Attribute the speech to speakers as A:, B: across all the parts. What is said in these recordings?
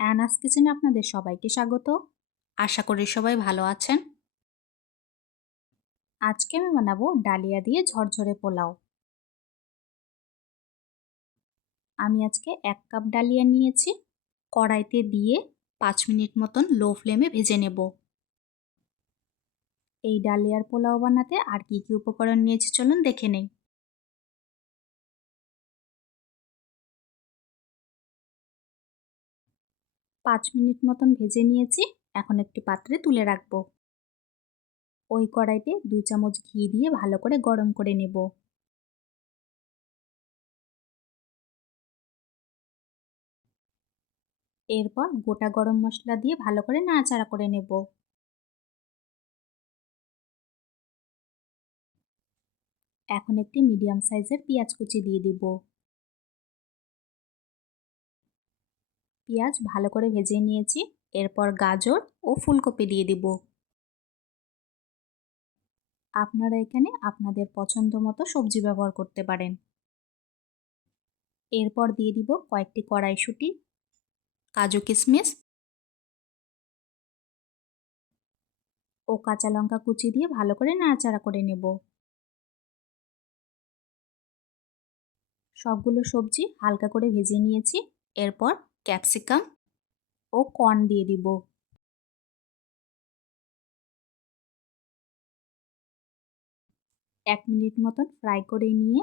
A: অ্যানাস কিচেনে আপনাদের সবাইকে স্বাগত। আশা করি সবাই ভালো আছেন। আজকে আমি বানাবো ডালিয়া দিয়ে ঝরঝরে পোলাও। আমি আজকে এক কাপ ডালিয়া নিয়েছি। কড়াইতে দিয়ে পাঁচ মিনিট মতন লো ফ্লেমে ভেজে নেব। এই ডালিয়ার পোলাও বানাতে আর কি কি উপকরণ নিয়েছি চলুন দেখে নেই। পাঁচ মিনিট মতন ভেজে নিয়েছি, এখন একটি পাত্রে তুলে রাখব। ওই কড়াইতে দু চামচ ঘি দিয়ে ভালো করে গরম করে নেব। এরপর গোটা গরম মশলা দিয়ে ভালো করে নাড়াচাড়া করে নেব। এখন একটি মিডিয়াম সাইজের পেঁয়াজ কুচি দিয়ে দিব। পেঁয়াজ ভালো করে ভেজে নিয়েছি। এরপর গাজর ও ফুলকপি দিয়ে দিব। আপনারা এখানে আপনাদের পছন্দ মতো সবজি ব্যবহার করতে পারেন। এরপর দিয়ে দিব কয়েকটি কড়াইশুঁটি, কাজু কিশমিশ ও কাঁচা লঙ্কা কুচি দিয়ে ভালো করে নাড়াচাড়া করে নেব। সবগুলো সবজি হালকা করে ভেজে নিয়েছি। এরপর ক্যাপসিকাম ও কর্ন দিয়ে দিব। এক মিনিট মতন ফ্রাই করে নিয়ে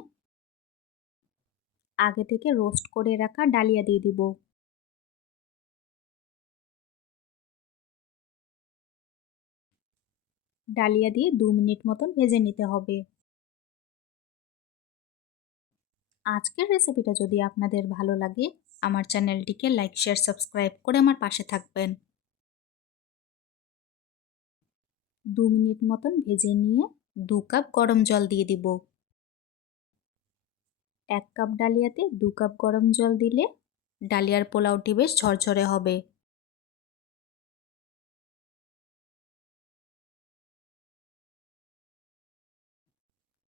A: আগে থেকে রোস্ট করে রাখা ডালিয়া দিয়ে দিব। ডালিয়া দিয়ে দু মিনিট মতন ভেজে নিতে হবে। আজকের রেসিপিটা যদি আপনাদের ভালো লাগে আমার চ্যানেলটিকে লাইক, শেয়ার, সাবস্ক্রাইব করে আমার পাশে থাকবেন। দু মিনিট মতন ভেজে নিয়ে দু কাপ গরম জল দিয়ে দিব। এক কাপ ডালিয়াতে দু কাপ গরম জল দিলে ডালিয়ার পোলাওটি বেশ ঝরঝরে হবে।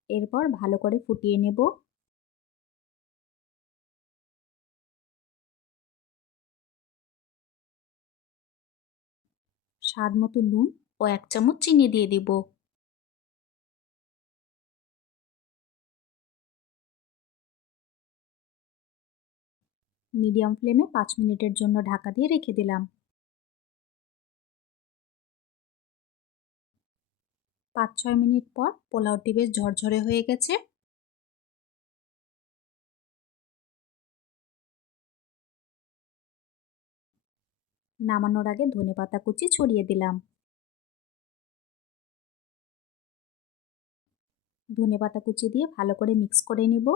A: এরপর ভালো করে ফুটিয়ে নেব। স্বাদ মতো নুন ও এক চামচ চিনি দিয়ে দিব। মিডিয়াম ফ্লেমে পাঁচ মিনিটের জন্য ঢাকা দিয়ে রেখে দিলাম। পাঁচ ছয় মিনিট পর পোলাওটি বেশ ঝরঝরে হয়ে গেছে। নামানোর আগে ধনে পাতা কুচি ছড়িয়ে দিলাম। ধনে পাতা কুচি দিয়ে ভালো করে মিক্স করে নিব।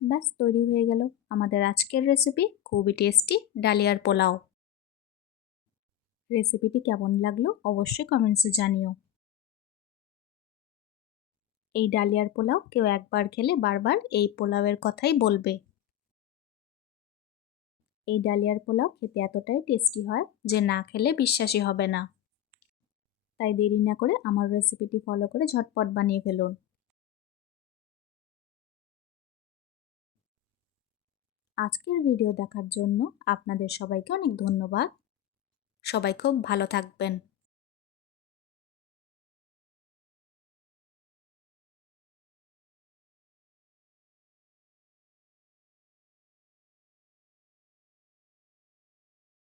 A: ব্যাস, তৈরি হয়ে গেল আমাদের আজকের রেসিপি খুবই টেস্টি ডালিয়ার পোলাও। রেসিপিটি কেমন লাগল অবশ্যই কমেন্টসে জানিও। এই ডালিয়ার পোলাও কেউ একবার খেলে বারবার এই পোলাওয়ের কথাই বলবে। এই ডালিয়ার পোলাও খেতে এতটাই টেস্টি হয় যে না খেলে বিশ্বাসই হবে না। তাই দেরি না করে আমার রেসিপিটি ফলো করে ঝটপট বানিয়ে ফেলুন। আজকের ভিডিও দেখার জন্য আপনাদের সবাইকে অনেক ধন্যবাদ। সবাই খুব ভালো থাকবেন।